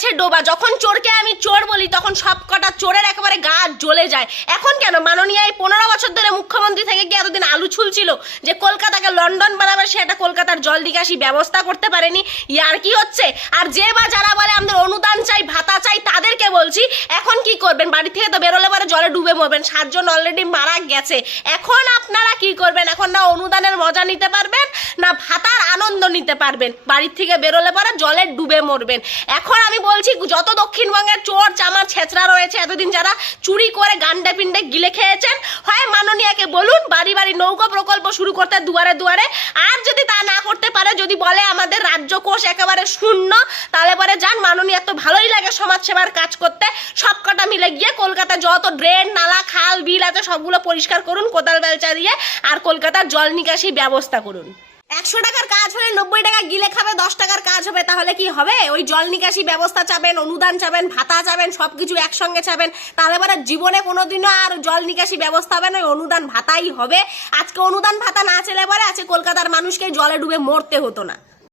গেছে ডোবা। যখন চোরকে আমি চোর বলি, তখন সব কটা চোরের একেবারে গা জ্বলে যায়। এখন কেন? মাননীয় এই পনেরো বছর ধরে মুখ্যমন্ত্রী থেকে গিয়ে এতদিন আলু ছুলছিল যে কলকাতাকে লন্ডন বানাবে সেটা কলকাতার জল নিকাশি ব্যবস্থা করতে পারেনি। ইয়ার কি হচ্ছে? আর যে বা যারা বলে, আমাদের অনুদান চাই, ভাতা চাই, তাদেরকে বলছি, এখন কি করবেন? বাড়ি থেকে তো বেরোলে পরে জলে ডুবে মরবেন। সাতজন অলরেডি মারা গেছে। এখন আপনারা কি করবেন? এখন না অনুদানের মজা নিতে পারবেন না ভাতার আনন্দ নিতে পারবেন। বাড়ির থেকে বেরোলে পরে জলে ডুবে মরবেন। এখন আমি বলছি, যত দক্ষিণবঙ্গের চোর, চামার, ছেঁচড়া রয়েছে, এতদিন যারা চুরি করে গান্ডে পিন্ডে গিলে খেয়েছেন, হয় মাননীয়াকে বলুন, বাড়ি বাড়ি নৌকো প্রকল্প শুরু করতে দুয়ারে দুয়ারে। আর যদি তা না করতে পারে, যদি বলে আমাদের রাজ্য কোষ একেবারে শূন্য, তাহলে পরে যান মাননীয় তো ভালোই লাগে সমাজ সেবার কাজ করতে। সব কটা মিলে গিয়ে কলকাতা যত ড্রেন, নালা, খাল, বিল আছে, সবগুলো পরিষ্কার করুন, কোদাল, বেলচা দিয়ে, আর কলকাতার জল নিকাশি ব্যবস্থা করুন। একশো টাকার কাজ হলে নব্বই টাকা গিলে খাবে, দশ টাকার কাজ হবে, তাহলে কি হবে? ওই জল নিকাশি ব্যবস্থা চাবেন, অনুদান চাবেন, ভাতা চাবেন সব কিছু একসঙ্গে চাবেন। তাহলে পরে জীবনে কোনোদিনও আর জল নিকাশি ব্যবস্থা হবে না, ওই অনুদান ভাতাই হবে। আজকে অনুদান ভাতা না চলে পরে আজকে কলকাতার মানুষকে জলে ডুবে মরতে হতো না।